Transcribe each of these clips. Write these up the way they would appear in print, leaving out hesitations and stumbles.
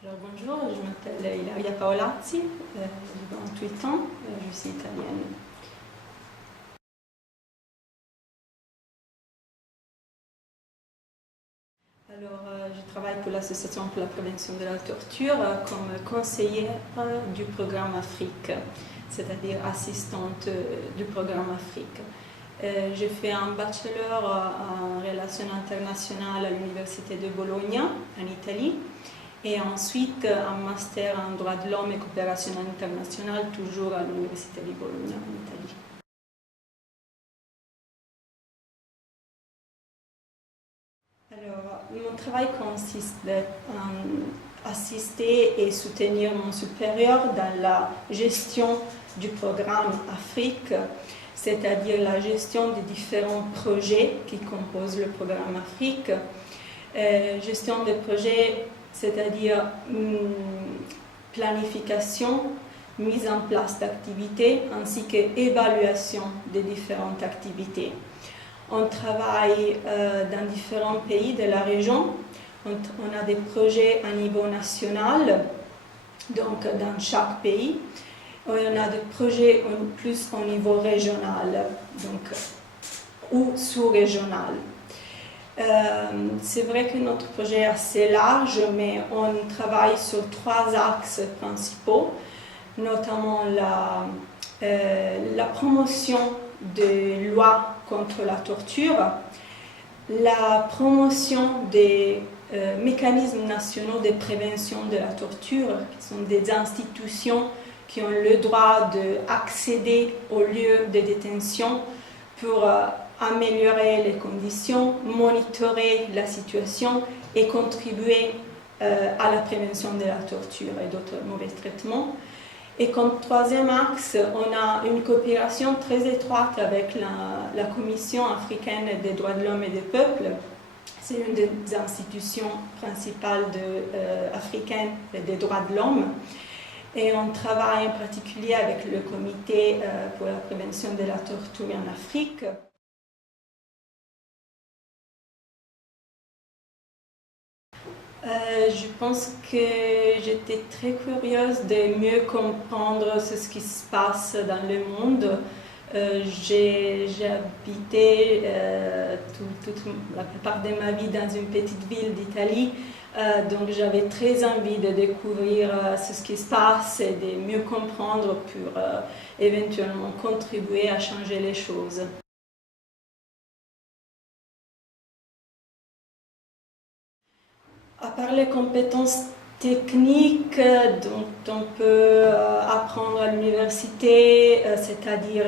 Alors bonjour, je m'appelle Ilaria Paolazzi, j'ai 28 ans, je suis italienne. Alors je travaille pour l'Association pour la prévention de la torture comme conseillère du programme Afrique, c'est-à-dire assistante du programme Afrique. J'ai fait un bachelor en relations internationales à l'Université de Bologna, en Italie, et ensuite un master en droit de l'homme et coopération internationale, toujours à l'Université de Bologna, en Italie. Alors, mon travail consiste à assister et soutenir mon supérieur dans la gestion du programme Afrique, c'est-à-dire la gestion des différents projets qui composent le programme Afrique. Gestion des projets, c'est-à-dire planification, mise en place d'activités ainsi qu'évaluation des différentes activités. On travaille dans différents pays de la région. On a des projets à niveau national, donc dans chaque pays. On a des projets plus au niveau régional, donc, ou sous-régional. C'est vrai que notre projet est assez large, mais on travaille sur 3 axes principaux, notamment la promotion des lois contre la torture, la promotion des mécanismes nationaux de prévention de la torture, qui sont des institutions qui ont le droit d'accéder aux lieux de détention pour améliorer les conditions, monitorer la situation et contribuer à la prévention de la torture et d'autres mauvais traitements. Et comme troisième axe, on a une coopération très étroite avec la Commission africaine des droits de l'homme et des peuples. C'est une des institutions principales africaines des droits de l'homme. Et on travaille en particulier avec le Comité pour la prévention de la torture en Afrique. Je pense que j'étais très curieuse de mieux comprendre ce qui se passe dans le monde. J'ai habité toute la plupart de ma vie dans une petite ville d'Italie, donc j'avais très envie de découvrir ce qui se passe et de mieux comprendre pour éventuellement contribuer à changer les choses. À part les compétences techniques dont on peut apprendre à l'université, c'est-à-dire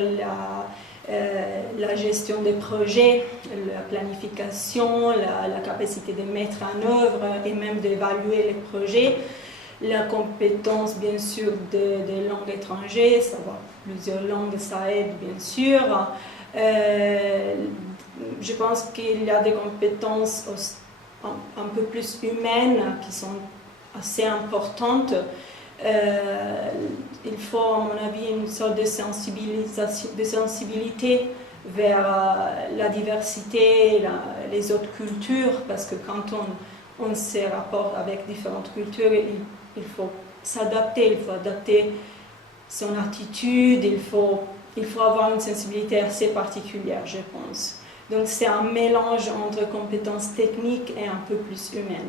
la gestion des projets, la planification, la capacité de mettre en œuvre et même d'évaluer les projets, la compétence bien sûr des langues étrangères, savoir plusieurs langues ça aide bien sûr. Je pense qu'il y a des compétences aussi un peu plus humaines qui sont assez importantes. Il faut, à mon avis, une sorte de sensibilité vers la diversité, les autres cultures, parce que quand on se rapporte avec différentes cultures, il faut s'adapter, il faut adapter son attitude, il faut avoir une sensibilité assez particulière, je pense. Donc c'est un mélange entre compétences techniques et un peu plus humaines.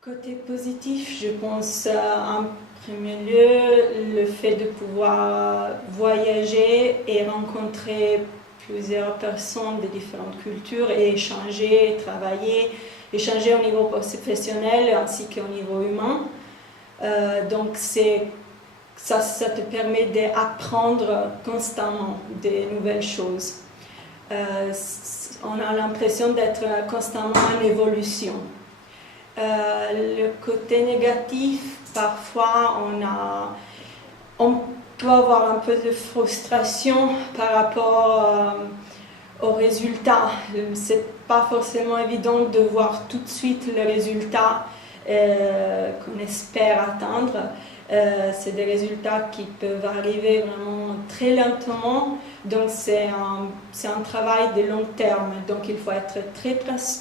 Côté positif, je pense en premier lieu le fait de pouvoir voyager et rencontrer plusieurs personnes de différentes cultures et échanger, travailler, échanger au niveau professionnel ainsi qu'au niveau humain. Donc ça te permet d'apprendre constamment des nouvelles choses. On a l'impression d'être constamment en évolution. Le côté négatif, parfois on peut avoir un peu de frustration par rapport aux résultats. C'est pas forcément évident de voir tout de suite le résultat qu'on espère atteindre. C'est des résultats qui peuvent arriver vraiment très lentement, donc c'est un travail de long terme, donc il faut être très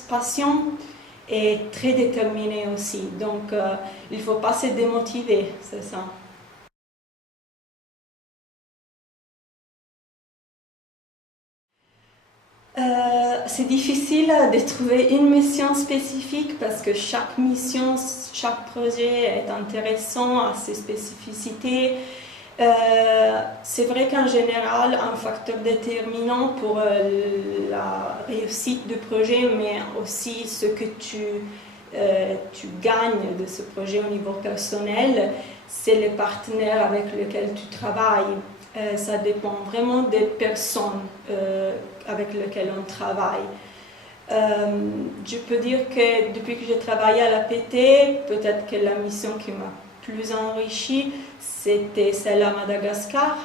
patient et très déterminé aussi, donc il ne faut pas se démotiver, c'est ça. C'est difficile de trouver une mission spécifique parce que chaque mission, chaque projet est intéressant à ses spécificités. C'est vrai qu'en général, un facteur déterminant pour la réussite du projet, mais aussi ce que tu gagnes de ce projet au niveau personnel, c'est les partenaires avec lesquels tu travailles. Ça dépend vraiment des personnes avec lesquelles on travaille. Je peux dire que depuis que j'ai travaillé à l'APT, peut-être que la mission qui m'a plus enrichie, c'était celle à Madagascar.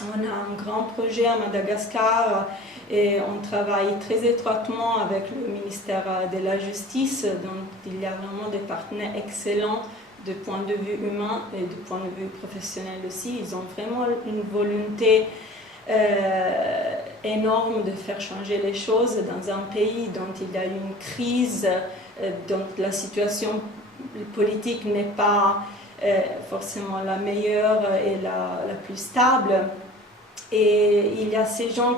On a un grand projet à Madagascar et on travaille très étroitement avec le ministère de la Justice, donc il y a vraiment des partenaires excellents du point de vue humain et du point de vue professionnel aussi. Ils ont vraiment une volonté énorme de faire changer les choses dans un pays dont il y a une crise, dont la situation politique n'est pas forcément la meilleure et la plus stable. Et il y a ces gens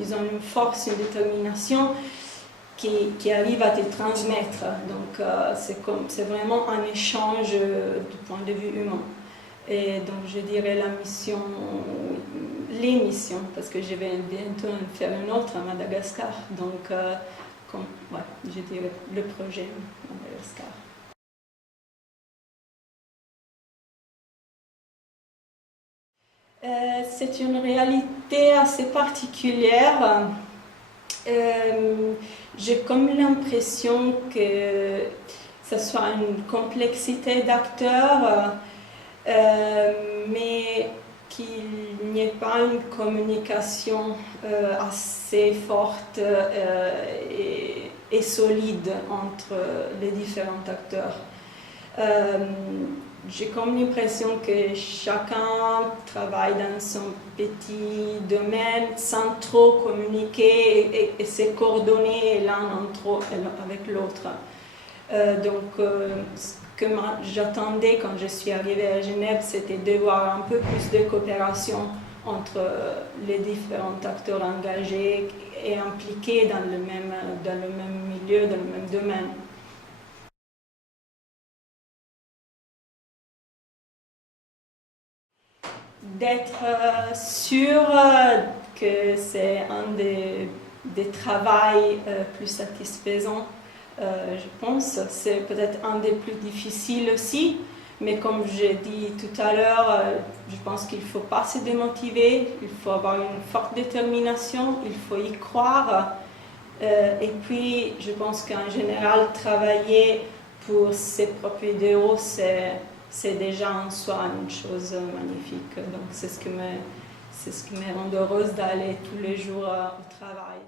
ils ont une force, une détermination qui arrive à te transmettre. Donc c'est vraiment un échange du point de vue humain. Et donc je dirais les missions, parce que je vais bientôt en faire une autre à Madagascar. Donc je dirais le projet à Madagascar. C'est une réalité assez particulière. J'ai comme l'impression que ce soit une complexité d'acteurs, mais qu'il n'y ait pas une communication assez forte et solide entre les différents acteurs. J'ai comme l'impression que chacun travaille dans son petit domaine sans trop communiquer et se coordonner l'un avec l'autre. Donc, ce que j'attendais quand je suis arrivée à Genève, c'était de voir un peu plus de coopération entre les différents acteurs engagés et impliqués dans le même milieu, dans le même domaine. D'être sûr que c'est un des travails plus satisfaisants, je pense. C'est peut-être un des plus difficiles aussi, mais comme j'ai dit tout à l'heure, je pense qu'il ne faut pas se démotiver, il faut avoir une forte détermination, il faut y croire. Et puis, je pense qu'en général, travailler pour ses propres idéaux, c'est déjà en soi une chose magnifique. Donc c'est ce qui me rend heureuse d'aller tous les jours au travail.